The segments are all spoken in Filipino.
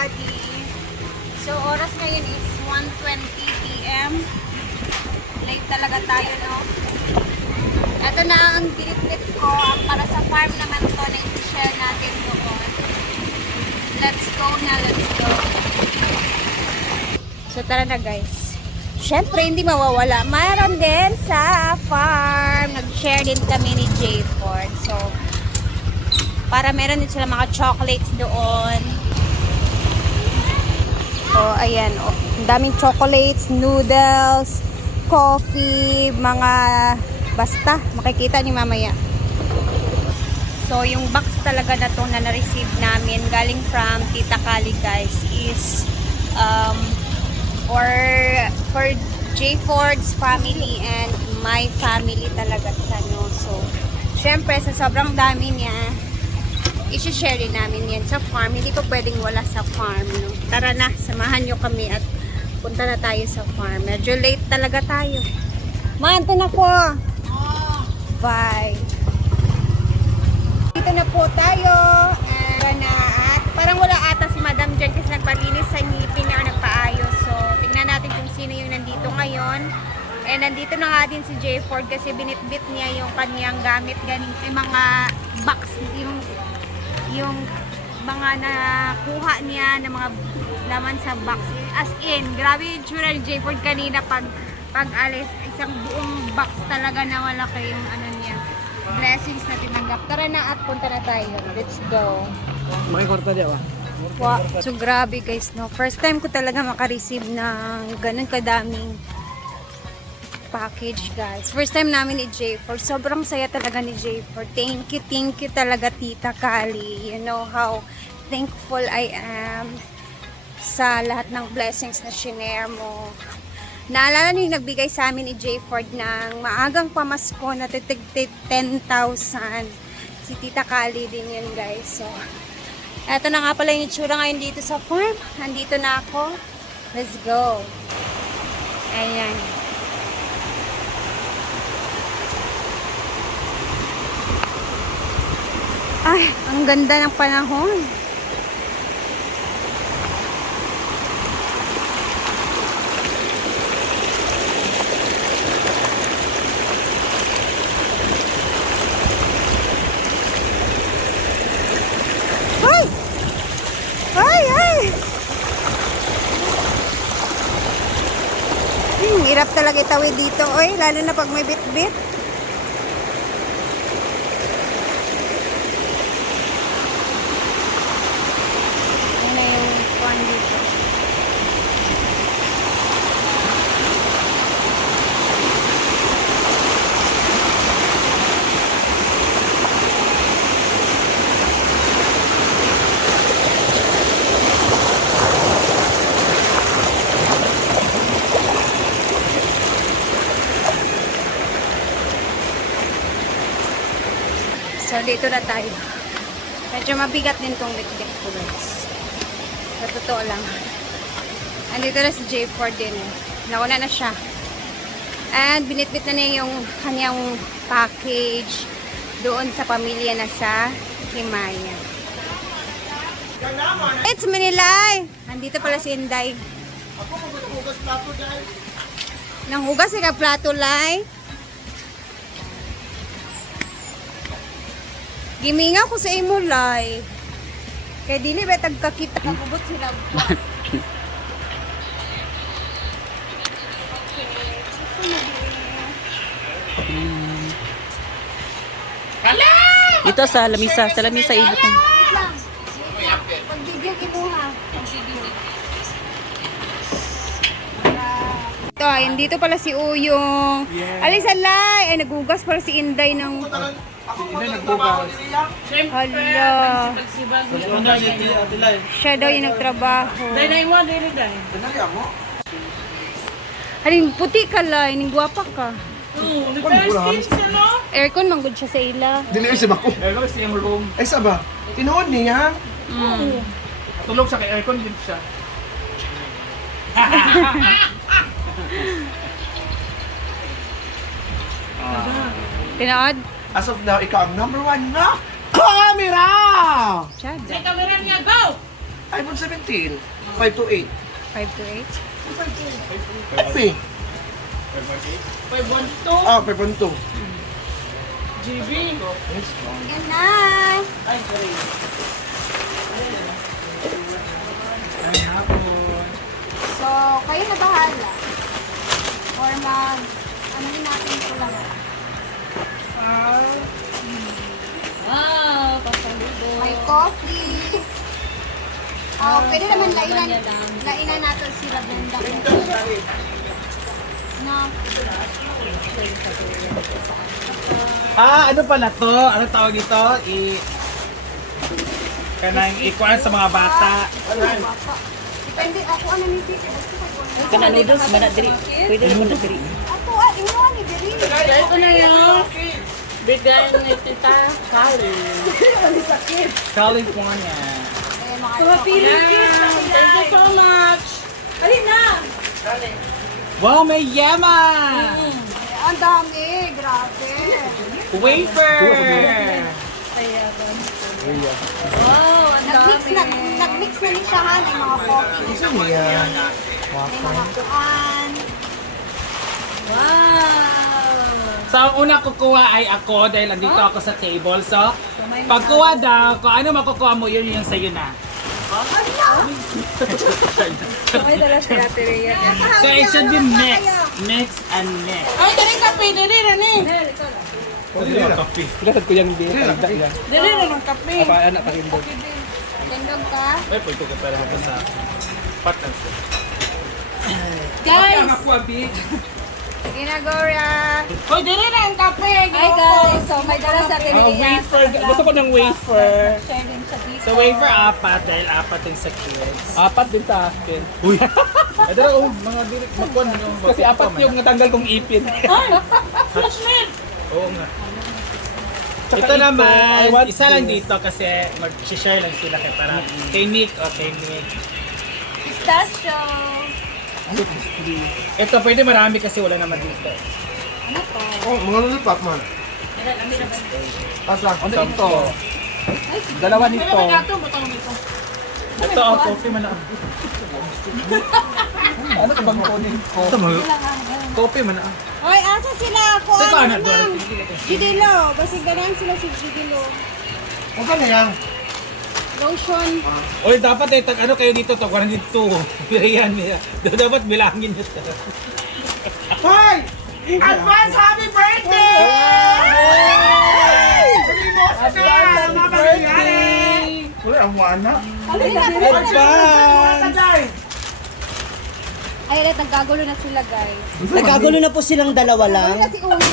everybody. So, oras ngayon is 1:20 p.m. Late talaga tayo, no? Ito na ang binitbit ko. Para sa farm naman to na i-share natin doon. Let's go na, let's go. So, tara na guys. Siyempre, hindi mawawala. Mayroon din sa farm. Nag-share din kami ni J Ford. So, para meron din sila mga chocolates doon. Oh, ayan. Oh, ang daming chocolates, noodles, coffee, mga basta. Makikita ni mamaya. So, yung box talaga na to na na-receive namin galing from Tita Kali, guys, is for J Ford's family and my family talaga siya, no? So, syempre, sa sobrang dami niya, i-share din namin yan sa farm. Hindi pa pwedeng wala sa farm, no? Tara na, samahan nyo kami at punta na tayo sa farm. Medyo late talaga tayo. Manto na po! Bye! Dito na po tayo. At parang wala ata si Madam Jen kasi nagpalinis sa ngipin niya o nagpaayos. So, tingnan natin kung sino yung nandito ngayon. And nandito na nga din si J Ford kasi binitbit niya yung kanyang gamit ganing mga box, yung mga nakuha niya ng mga laman sa box. As in, grabe yung tsura ni J Ford kanina pag alis. Isang buong box talaga na wala kayong ano niya. Blessings na tinanggap. Tara na at punta na tayo. Let's go. Makikorta di ba? Wow. So grabe guys, no. First time ko talaga makareceive ng ganun kadaming package, guys. First time namin ni J Ford. Sobrang saya talaga ni J Ford. Thank you talaga, Tita Kali. You know how thankful I am sa lahat ng blessings na shinare mo. Naalala niyo yung nagbigay sa amin ni J Ford ng maagang pamasko na titig 10,000. Si Tita Kali din yun, guys. So, eto na nga pala yung itsura ngayon dito sa farm. Nandito na ako. Let's go. Ayan. Ay, ang ganda ng panahon. Ay! Ay, ay! Hirap talaga itawid dito, oy, lalo na pag may bit-bit. So, dito na tayo. Medyo mabigat din tong bit-bit ko, guys. Sa totoo lang. Andito na si J Ford din. Nauna na siya. And binitbit na niya yung kanyang package doon sa pamilya na sa Himaya. It's Manilay! Andito pala si Inday. Ako maghugas plato dahil. Nanghugas ka plato, Lai? Giminga ko sa imo, Lai. Kaya dili ba tagkakita kabubot sila. Dito sa lamisa ibot ng. Pagbigyan imuha. Ito, ayun, dito pala si Uyong. Alisan, Lai. Ay, naghugas pala si Inday ng... Hindi nagbugas. Hala. Siya daw yung nagtrabaho. Haling puti ka, Lai. Ningguwapa ka. Aircon, manggod siya sa ila. Dili sa bako. Aircon sa iyong room. Ay saba. Tinuod niya. Tulog sa kay aircon din siya. Tinood? As of now, ikaw ang #1 na camera! Chad. Sa camera niya, go! iPhone 17. 5 to 8. 5 to 8. Happy. 512 Ah, 5.2. GB. Yan na. Ay, sorry. Ay, hapon. So, kayo na bahala. Or ano din natin ito lang. May coffee. Pwede naman lainan natin sila blenda. No. Ano pala to? Ano tawag ito? Kanang ikuan sa mga bata. Depende ako ano ni Tito. Kana noodles, mana diri. Pwede naman na diri. Ako, ino ni Diri. Ito na yung bigay ni Tita Kali. California. Thank you so much. Wow, may yama! Ang dami, grabe. Wafer! Wow, ang Nag-mix na ni siya ha, ng mga coffee. Isa niya. May mga kuan. Wow. So, ang una kukuha ay ako dahil andito ako sa table. So, pagkuha daw, kung ano makukuha mo, yun yung sa'yo na. May dala si Ate Rhea. So, it should be mix. Mix and mix. Ay, dali kape, dali na ni. Pinatad ko yung beer. Dali na ng kape. Anak ka rin doon. Tindog ka. Ay, pwede ka pala ako sa partners ko. Guys. Ginagora. Hoy, dali na ang kape. Hi guys, so may dala sa Ate Rhea. Wafer. Gusto ko ng wafer. Share din siya dito. So, wafer apat dahil apat din sa kids. Apat din sa akin. Uy! Ay, dala, mga direct magkuhan yung Kasi apat yung natanggal kong ipin. Ay, flashlight. Oo nga. Tsaka Ito ito, I naman, want isa lang this. dito kasi mag-share lang sila kay para kay Nick o kay Nick. Pistachio. Ito pwede marami kasi wala naman dito. Ano to? Oh, mga lulupat man. Asa? Ano ito? Dalawa nito. Ito, butang dito. Ito ang coffee man na. Ano ka bang kunin ko? Ito mga coffee man na. Hoy, asa sila? Ako Ito ano na doon. naman? Gidilo. Basta ganyan sila si Gidilo. O ka na yan? Lotion. Oy, dapat ano kayo dito to, 42. Yan, dapat bilangin nyo to. Hoy! Advance happy birthday! Advance happy birthday! Wala, ang wana. Advance! Ay, ulit, nagkagulo na sila, guys. Nagkagulo na po silang dalawa lang. Wala si Uyo. Si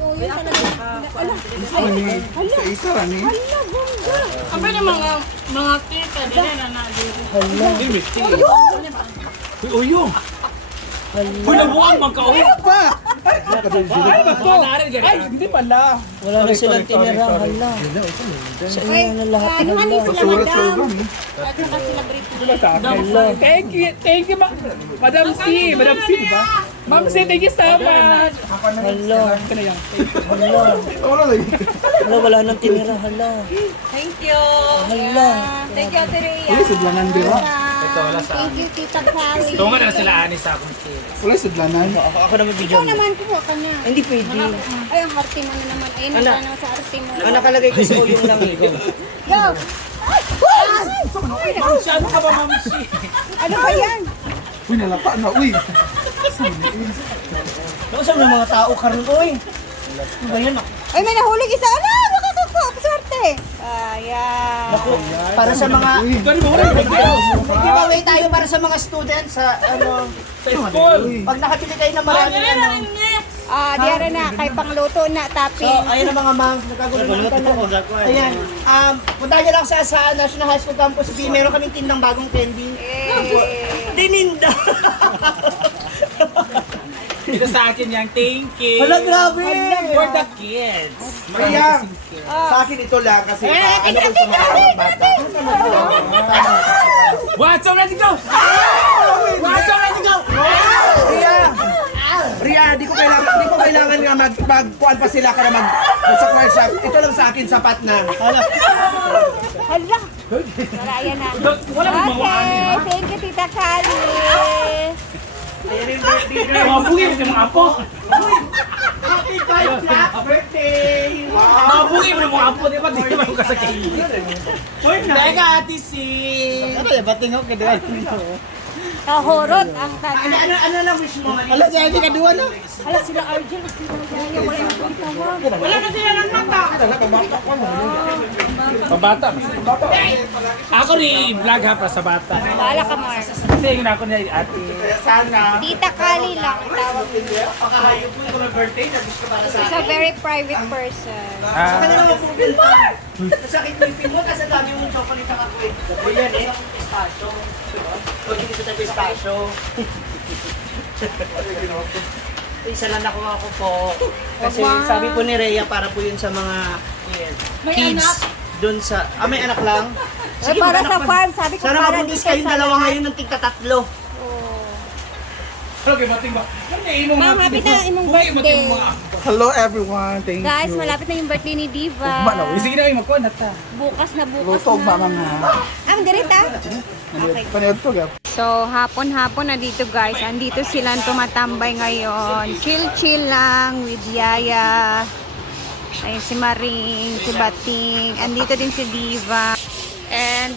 Uyo talaga. Sa isa lang eh. Hala, bongga. Kapag yung mga tita, dali na na dito. Uy, uyo! Uy, nabuang magka-uyo! Ay, ba't Ay, hindi pala. Wala na silang tinira. Hala. Sa inyo na lahat. Ano nga ni sila, Surat madam? eh. At saka sila Brito. Thank you, Madam C. Madam C, di ba? Ma'am C, thank you so much. Hala. Hala. Wala lang. Hala, wala nang tinira. Hala. Thank you. Hala. Thank you, Ate Rhea. Wala, sidlanan, di ba? Ito, wala sa Thank you, Tita Pali. Tunga na sila ani sa akong sila. Wala, sidlanan. Ako naman video. Ikaw naman, kuha ka na. Hindi pwede. Ay, ang arte mo na naman. Ay, Ala. nagkano sa arte mo. Ang nakalagay ko sa yung lang ito. Go! Ano ka ba, Mami Shi? Ano ba yan? Uy, nalapa na, uy. Ako sa mga tao karon oy. Ano ba yan? Ay, may nahulog isa. Ala, makakakuha. Paswerte. Ayan. Naku, para sa mga Gani mo rin, giveaway tayo para sa mga students sa ano sa school. pag nakabili kayo ng marami ano. Diyan na. Kay pangluto na, tapi. So, ayun ang mga ma'am, nagkagulo ng tanong. Ayan, punta nyo lang sa National High School Campus B, meron kaming tindang bagong candy. Dininda! Ito sa akin yung thank you. Hala, grabe! For the kids. Kaya, sa akin ito lang kasi ano ko sa mga bata. What's up, let's go! What's up, let's go! Ria! Ria! di ko kailangan nga magkuan pa sila para sa workshop. Ito lang sa akin sapat na. Hala! Wala, ayan na. Wala nang mawaanin, ha? Okay, thank you, Tita Kali. Mabugi mo yung mga apo. Happy 5 black birthday! Mabugi mo yung mga apo, di ba? Di ba yung kasakay? Teka, Ate C. Ano yung bating ako kadua? Kahorot ang tata. Ano lang wish mo? Ala, siya hindi kadua na. Hala, sila Arjun. Wala yung tawag. Wala na sila ng mata. Pabata. Ako rin vlog ha para sa bata. Bahala ka, Mar. Kasi yun ako ni Ate. Sana. Tita Kali lang ang tawag. Pakahayop mo yung birthday na gusto para sa She's a very private person. Sa kanila mo pong pinta. Nasakit mo yung pinto kasi dami mong chocolate na kakwit. Ayan eh. Pistachio. O hindi sa pistachio. Isa lang nakuha ko po. Kasi sabi po ni Rhea para po yun sa mga kids. Doon sa... may anak lang? Eh, para sa farm, sabi ko Sana para mabuntis dito kayong sa dalawa lahat. ngayon ng tigta-tatlo. Okay, bating ba? Ma'am, malapit na imong birthday. Hello everyone, thank Guys, you. malapit na yung birthday ni Diva. Sige na kayo magkuha na ta. Bukas na. Lutog ba mga Ah, direta? panood to gap. So, hapon-hapon na dito guys. Andito silang tumatambay ngayon. Chill-chill lang with Yaya. Ayun si Maring, si Bating. Andito din si Diva. And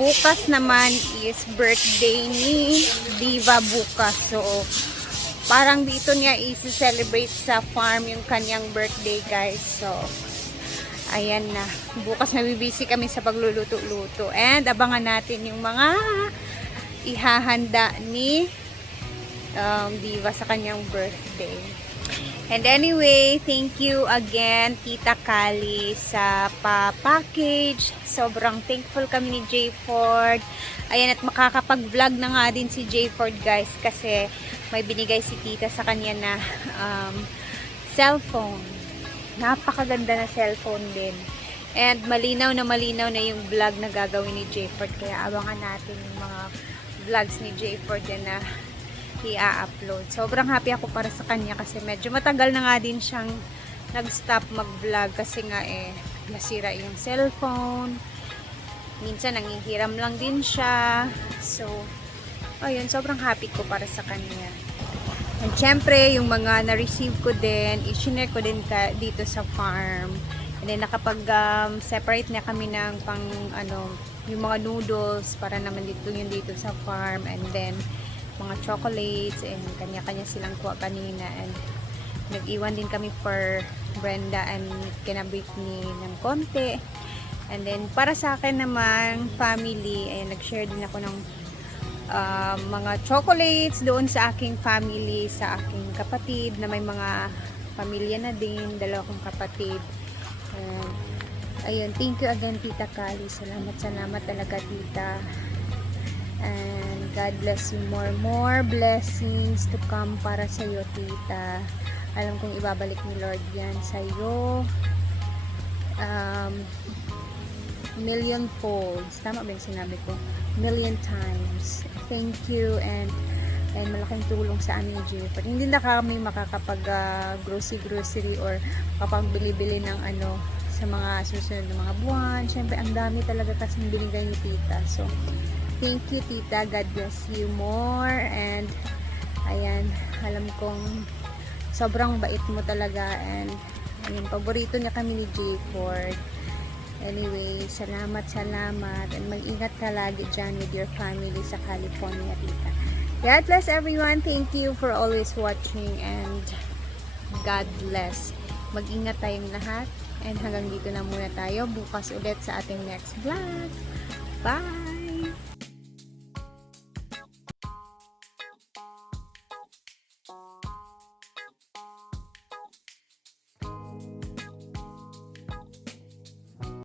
bukas naman is birthday ni Diva bukas. So, parang dito niya i-celebrate sa farm yung kanyang birthday guys. So, ayan na. Bukas mabibisi kami sa pagluluto-luto. And abangan natin yung mga ihahanda ni Diva sa kanyang birthday. And anyway, thank you again Tita Kali sa pa-package. Sobrang thankful kami ni J Ford. Ayan, at makakapag-vlog na nga din si J Ford guys kasi may binigay si Tita sa kanya na cellphone. Napakaganda na cellphone din. And malinaw na yung vlog na gagawin ni J Ford. Kaya abangan natin yung mga vlogs ni J Ford na i-upload. Sobrang happy ako para sa kanya kasi medyo matagal na nga din siyang nag-stop mag-vlog kasi nga nasira yung cellphone. Minsan nangihiram lang din siya. So, ayun, sobrang happy ko para sa kanya. And syempre, yung mga na-receive ko din, i-share ko din dito sa farm. And then nakapag-separate na kami ng yung mga noodles para naman dito sa farm. And then mga chocolates and kanya-kanya silang kuha kanina, and nag-iwan din kami for Brenda and kina Britney ng konti. And then para sa akin naman family, ay nag-share din ako ng mga chocolates doon sa aking family, sa aking kapatid na may mga pamilya na din, dalawa kong kapatid. Ayun, thank you again Tita Kali, salamat talaga Tita. And God bless you, more blessings to come para sa iyo Tita. Alam kong ibabalik ni Lord yan sa iyo million folds. Tama ba yung sinabi ko? Million times. Thank you, and malaking tulong sa amin ni Jefford. Hindi na kami makakapag grocery or kapag-bili-bili ng sa mga susunod na mga buwan. Siyempre, ang dami talaga kasing binigay ni Tita. So, thank you Tita, God bless you more. And ayan, alam kong sobrang bait mo talaga, and ayun, paborito niya kami ni Jefford. Anyway, salamat and mag-ingat ka lagi dyan with your family sa California Tita. God bless everyone, thank you for always watching, and God bless. Mag-ingat tayong lahat, and hanggang dito na muna tayo. Bukas ulit sa ating next vlog. Bye!